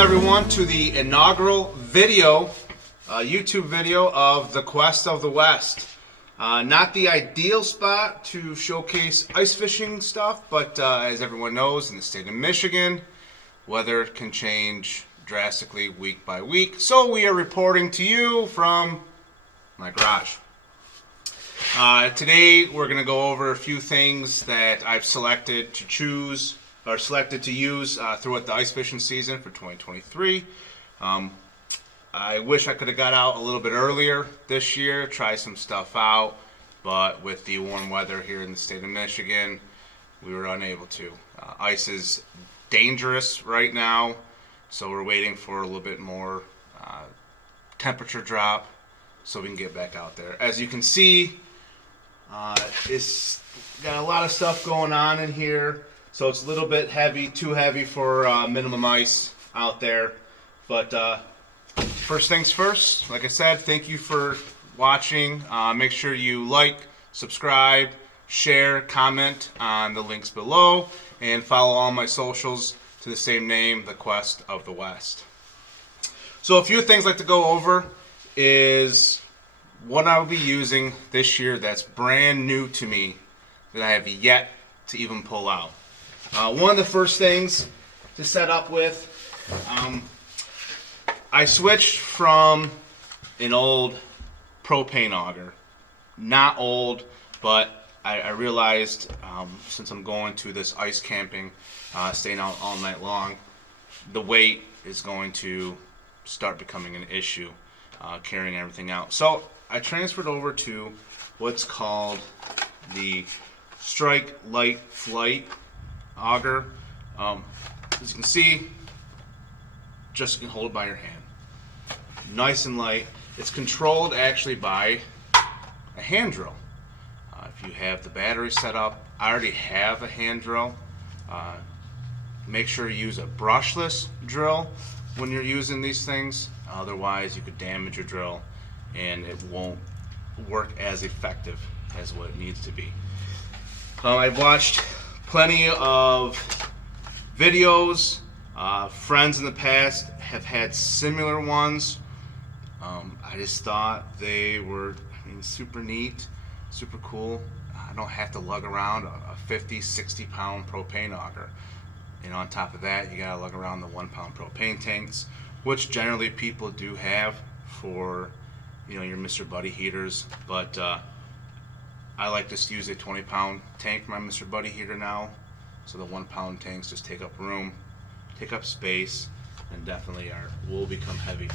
everyone to the inaugural video, YouTube video of the Quest of the West. Not the ideal spot to showcase ice fishing stuff, but as everyone knows, in the state of Michigan, weather can change drastically week by week. So we are reporting to you from my garage. Today we're going to go over a few things that I've selected to use throughout the ice fishing season for 2023. I wish I could have got out a little bit earlier this year, try some stuff out, but with the warm weather here in the state of Michigan, we were unable to. Ice is dangerous right now, so we're waiting for a little bit more temperature drop so we can get back out there. As you can see, it's got a lot of stuff going on in here, so it's a little bit heavy, too heavy for minimum ice out there. But first things first, like I said, thank you for watching. Make sure you like, subscribe, share, comment on the links below, and follow all my socials to the same name, The Quest of the West. So a few things I'd like to go over is what I'll be using this year that's brand new to me that I have yet to even pull out. One of the first things to set up with, I switched from an old propane auger. Not old, but I realized since I'm going to this ice camping, staying out all night long, the weight is going to start becoming an issue, carrying everything out. So I transferred over to what's called the Strike Light Flight auger. As you can see, just you can hold it by your hand. Nice and light. It's controlled actually by a hand drill. If you have the battery set up, I already have a hand drill. Make sure you use a brushless drill when you're using these things. Otherwise, you could damage your drill and it won't work as effective as what it needs to be. I've watched plenty of videos. Friends in the past have had similar ones. I just thought they were super neat, super cool. I don't have to lug around a 50, 60 pound propane auger. And on top of that, you gotta lug around the 1 pound propane tanks, which generally people do have for your Mr. Buddy heaters, but I like to use a 20 pound tank for my Mr. Buddy heater now. So the 1 pound tanks just take up room, take up space, and definitely will become heavy.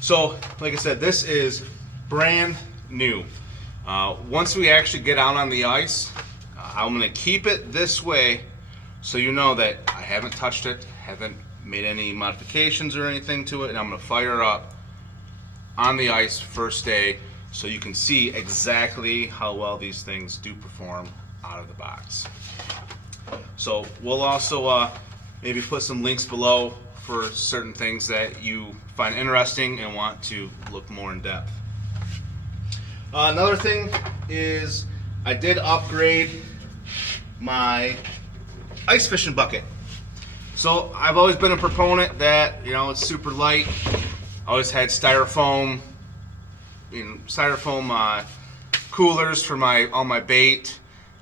So, like I said, this is brand new. Once we actually get out on the ice, I'm going to keep it this way so you know that I haven't touched it, haven't made any modifications or anything to it, and I'm going to fire up on the ice first day so you can see exactly how well these things do perform out of the box. So we'll also maybe put some links below for certain things that you find interesting and want to look more in depth. Another thing is I did upgrade my ice fishing bucket. So I've always been a proponent that it's super light. I always had styrofoam coolers for all my bait.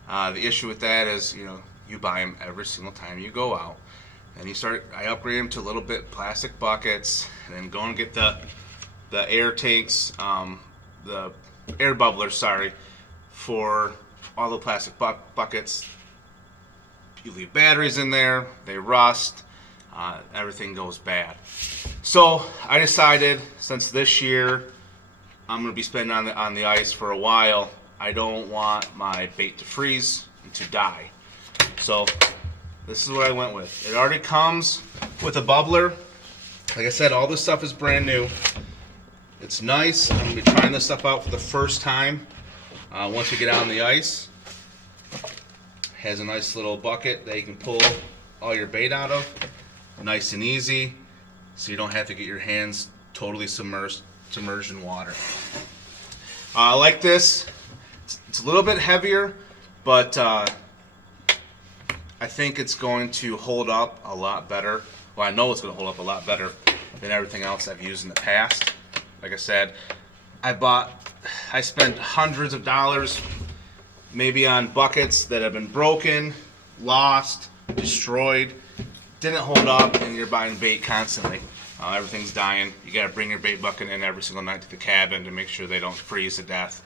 The issue with that is you buy them every single time you go out, and I upgrade them to little bit plastic buckets, and then go and get the air tanks, the air bubblers, for all the plastic buckets. You leave batteries in there, they rust, everything goes bad. So I decided, since this year I'm going to be spending on the ice for a while, I don't want my bait to freeze and to die. So this is what I went with. It already comes with a bubbler. Like I said, all this stuff is brand new. It's nice. I'm going to be trying this stuff out for the first time once we get out on the ice. Has a nice little bucket that you can pull all your bait out of. Nice and easy, so you don't have to get your hands totally submerged in water. I like this. It's a little bit heavier, but I think it's going to hold up a lot better well, I know it's going to hold up a lot better than everything else I've used in the past. Like I said, I spent hundreds of dollars maybe on buckets that have been broken, lost, destroyed, didn't hold up, and you're buying bait constantly. Everything's dying. You got to bring your bait bucket in every single night to the cabin to make sure they don't freeze to death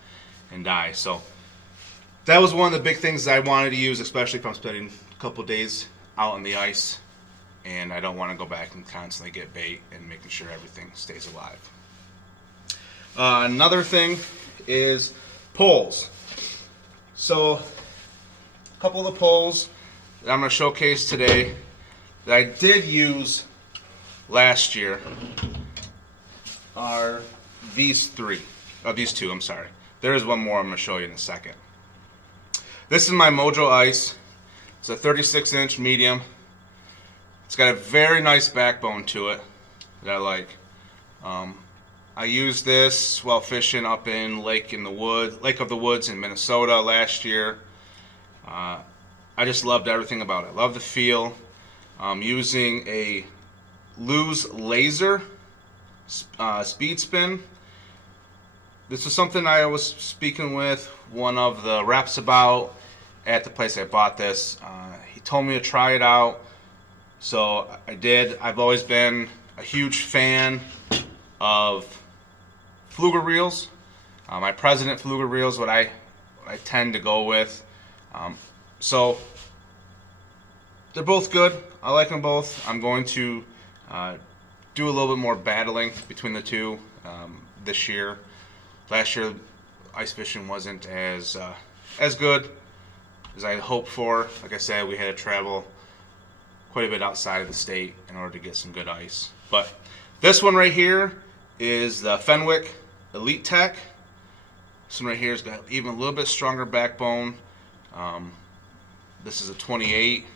and die. So that was one of the big things that I wanted to use, especially if I'm spending a couple days out on the ice and I don't want to go back and constantly get bait, and making sure everything stays alive. Another thing is poles. So a couple of the poles that I'm going to showcase today that I did use last year are these two, I'm sorry. There is one more I'm going to show you in a second. This is my Mojo Ice. It's a 36-inch medium. It's got a very nice backbone to it that I like. I used this while fishing up in Lake of the Woods in Minnesota last year. I just loved everything about it. Love the feel. Using a Lew's Laser speed spin. This was something I was speaking with one of the reps about at the place I bought this. He told me to try it out, so I did. I've always been a huge fan of Pflueger reels. My President Pflueger reels, what I tend to go with. So they're both good. I like them both. I'm going to do a little bit more battling between the two this year. Last year, ice fishing wasn't as good as I hoped for. Like I said, we had to travel quite a bit outside of the state in order to get some good ice. But this one right here is the Fenwick Elite Tech. This one right here has got even a little bit stronger backbone. This is a 28.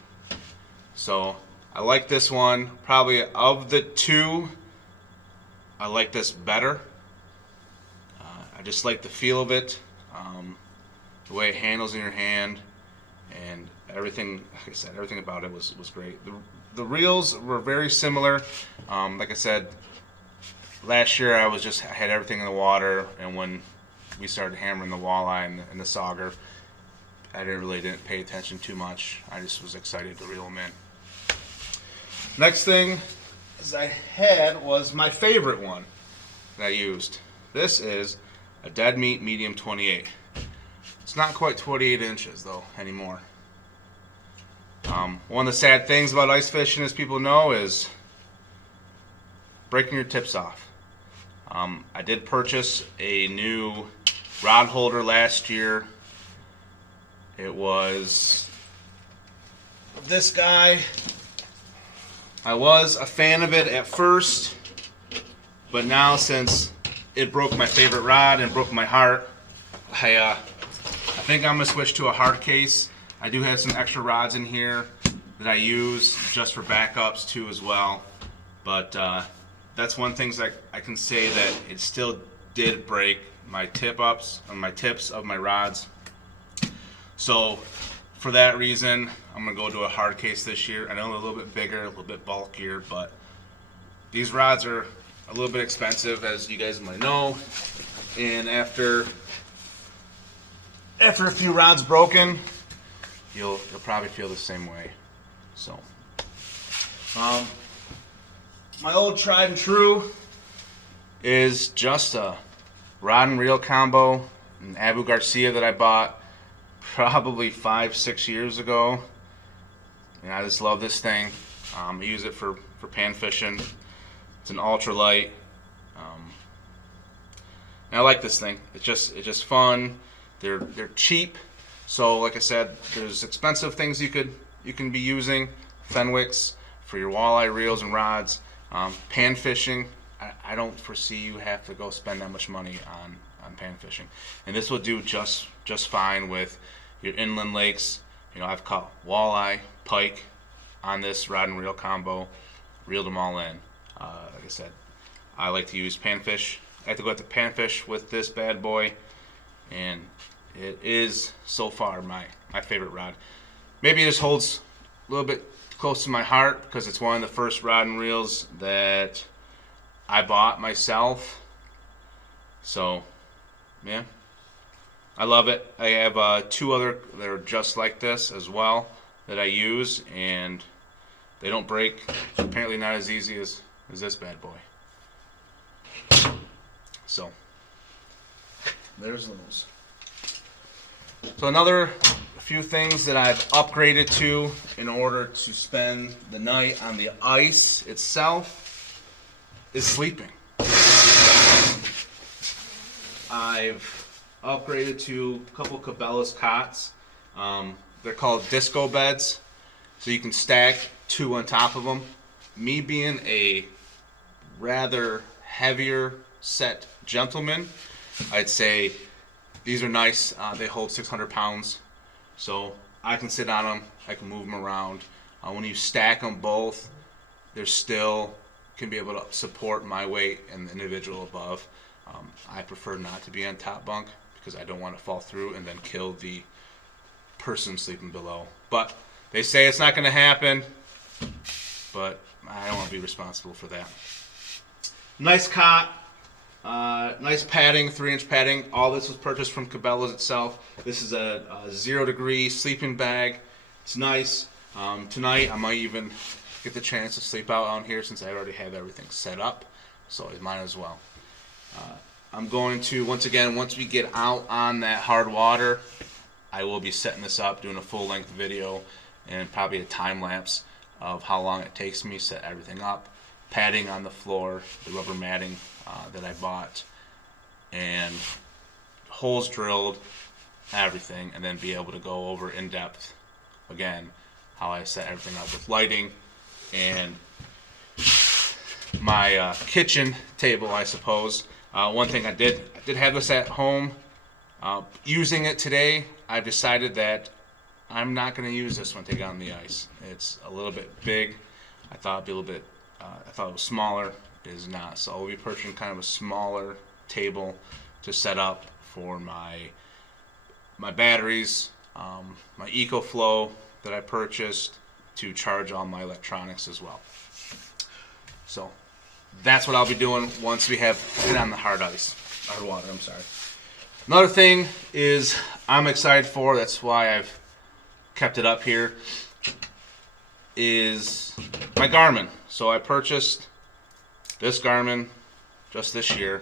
So I like this one. Probably of the two, I like this better. I just like the feel of it, the way it handles in your hand, and everything. Like I said, everything about it was great. The reels were very similar. Like I said, last year I had everything in the water, and when we started hammering the walleye and the sauger, I didn't pay attention too much. I just was excited to reel them in. Next thing I had was my favorite one that I used. This is a Dead Meat Medium 28. It's not quite 28 inches though anymore. One of the sad things about ice fishing, as people know, is breaking your tips off. I did purchase a new rod holder last year. It was this guy. I was a fan of it at first, but now since it broke my favorite rod and broke my heart, I think I'm gonna switch to a hard case. I do have some extra rods in here that I use just for backups too as well, but that's one thing that I can say that it still did break my tips of my rods. So for that reason, I'm gonna go to a hard case this year. I know they're a little bit bigger, a little bit bulkier, but these rods are a little bit expensive, as you guys might know. And after a few rods broken, you'll probably feel the same way. So, my old tried and true is just a rod and reel combo, an Abu Garcia that I bought probably 5-6 years ago, and I just love this thing. I use it for pan fishing. It's an ultralight, and I like this thing. It's just fun. They're cheap. So like I said, there's expensive things you can be using. Fenwicks for your walleye reels and rods. Pan fishing, I don't foresee you have to go spend that much money on pan fishing, and this will do just fine with your inland lakes. You know, I've caught walleye, pike on this rod and reel combo, reeled them all in. Like I said, I like to use panfish. I like to go out to panfish with this bad boy, and it is so far my favorite rod. Maybe it just holds a little bit close to my heart because it's one of the first rod and reels that I bought myself. So, yeah, I love it. I have 2 other that are just like this as well that I use, and they don't break. Apparently not as easy as this bad boy. So, there's those. So another few things that I've upgraded to in order to spend the night on the ice itself is sleeping. I've upgraded to a couple Cabela's cots. They're called disco beds, so you can stack 2 on top of them. Me being a rather heavier set gentleman, I'd say these are nice. They hold 600 pounds, so I can sit on them. I can move them around. When you stack them both, they're still can be able to support my weight and the individual above. I prefer not to be on top bunk because I don't want to fall through and then kill the person sleeping below. But they say it's not going to happen, but I don't want to be responsible for that. Nice cot. Nice padding, 3-inch padding. All this was purchased from Cabela's itself. This is a 0-degree sleeping bag. It's nice. Tonight I might even get the chance to sleep out here since I already have everything set up. So I might as well. I'm going to, once we get out on that hard water, I will be setting this up, doing a full-length video and probably a time lapse of how long it takes me to set everything up. Padding on the floor, the rubber matting that I bought, and holes drilled, everything, and then be able to go over in depth again how I set everything up with lighting and my kitchen table, I suppose. One thing I did have this at home. Using it today, I've decided that I'm not going to use this one to get on the ice. It's a little bit big. I thought it'd be a little bit. I thought it was smaller. It is not. So I'll be purchasing kind of a smaller table to set up for my batteries, my EcoFlow that I purchased to charge all my electronics as well. So that's what I'll be doing once we have it on the hard water. I'm sorry. Another thing is I'm excited for. That's why I've kept it up here. Is my Garmin. So I purchased this Garmin just this year.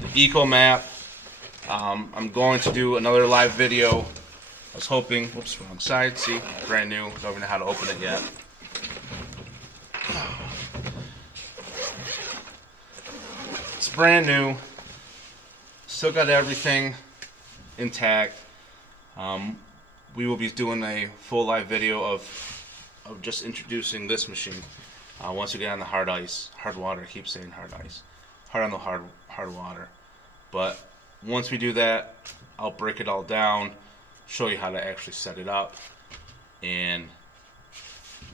The EcoMap. I'm going to do another live video. I was hoping, whoops, wrong side. See, brand new. Don't even know how to open it yet. It's brand new. Still got everything intact. We will be doing a full live video of just introducing this machine once we get on the hard water. I keep saying hard ice, hard on the hard water. But once we do that, I'll break it all down, show you how to actually set it up, and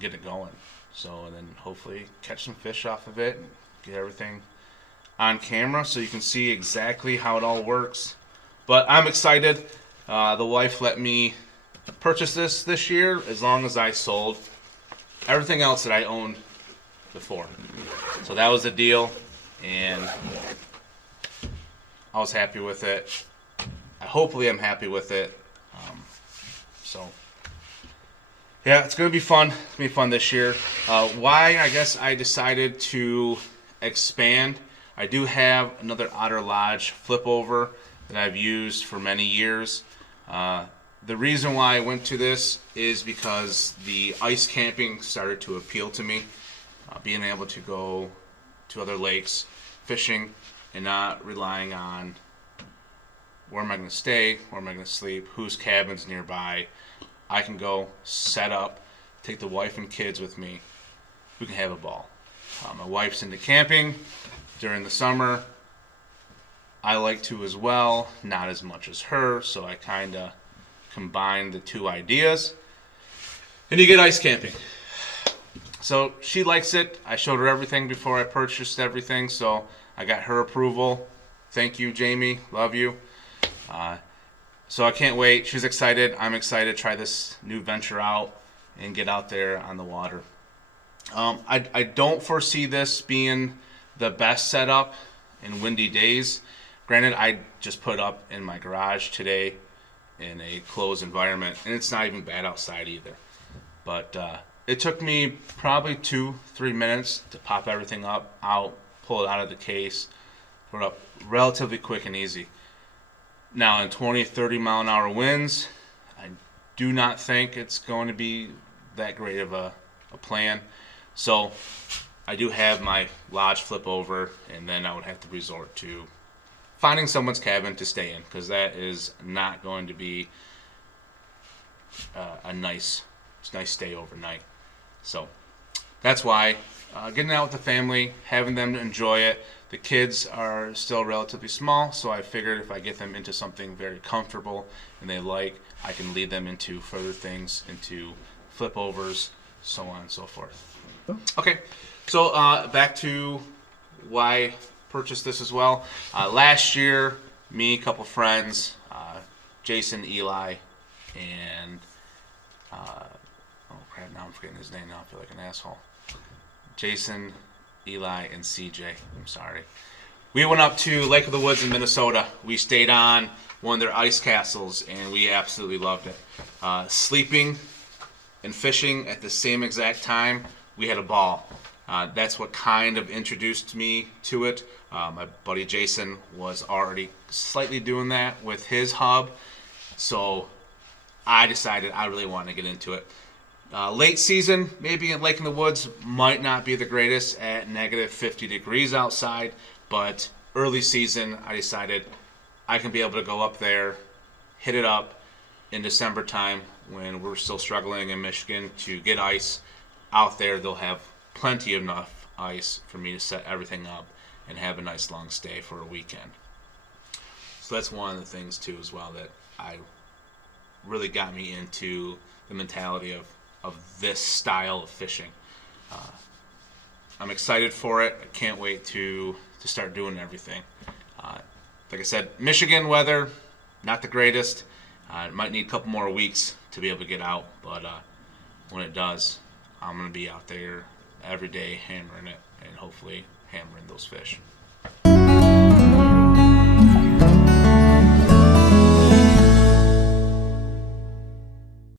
get it going. So and then hopefully catch some fish off of it and get everything on camera so you can see exactly how it all works. But I'm excited. The wife let me purchase this year as long as I sold everything else that I owned before. So that was the deal, and I was happy with it. Hopefully I'm happy with it. So yeah, it's gonna be fun. It's gonna be fun this year. Why I guess I decided to expand. I do have another Otter Lodge flip over that I've used for many years. The reason why I went to this is because the ice camping started to appeal to me. Being able to go to other lakes, fishing, and not relying on where am I going to stay, where am I going to sleep, whose cabin's nearby. I can go, set up, take the wife and kids with me. We can have a ball. My wife's into camping during the summer. I like to as well, not as much as her, so I kind of combine the two ideas, and you get ice camping. So she likes it. I showed her everything before I purchased everything, so I got her approval. Thank you, Jamie. Love you. So I can't wait. She's excited. I'm excited to try this new venture out and get out there on the water. I don't foresee this being the best setup in windy days. Granted, I just put up in my garage today in a closed environment, and it's not even bad outside either. But it took me probably 2-3 minutes to pop everything out, pull it out of the case, put it up relatively quick and easy. Now, in 20-30 mile an hour winds, I do not think it's going to be that great of a plan. So I do have my lodge flip over, and then I would have to resort to finding someone's cabin to stay in, because that is not going to be a nice stay overnight. So that's why getting out with the family, having them enjoy it. The kids are still relatively small, so I figured if I get them into something very comfortable and they like, I can lead them into further things, into flip overs, so on and so forth. Okay, so back to why I purchased this as well. Last year, me, a couple friends, Jason, Eli, and oh crap, now I'm forgetting his name now. I feel like an asshole. Jason, Eli, and CJ. I'm sorry. We went up to Lake of the Woods in Minnesota. We stayed on one of their ice castles, and we absolutely loved it. Sleeping and fishing at the same exact time, we had a ball. That's what kind of introduced me to it. My buddy Jason was already slightly doing that with his hub, so I decided I really wanted to get into it. Late season, maybe in Lake in the Woods, might not be the greatest at negative 50 degrees outside, but early season, I decided I can be able to go up there, hit it up in December time when we're still struggling in Michigan to get ice. Out there, they'll have plenty enough ice for me to set everything up and have a nice long stay for a weekend. So that's one of the things too as well that I really got me into the mentality of this style of fishing. I'm excited for it. I can't wait to start doing everything. Like I said, Michigan weather, not the greatest. It might need a couple more weeks to be able to get out, but when it does, I'm going to be out there every day hammering it and hopefully hammering those fish.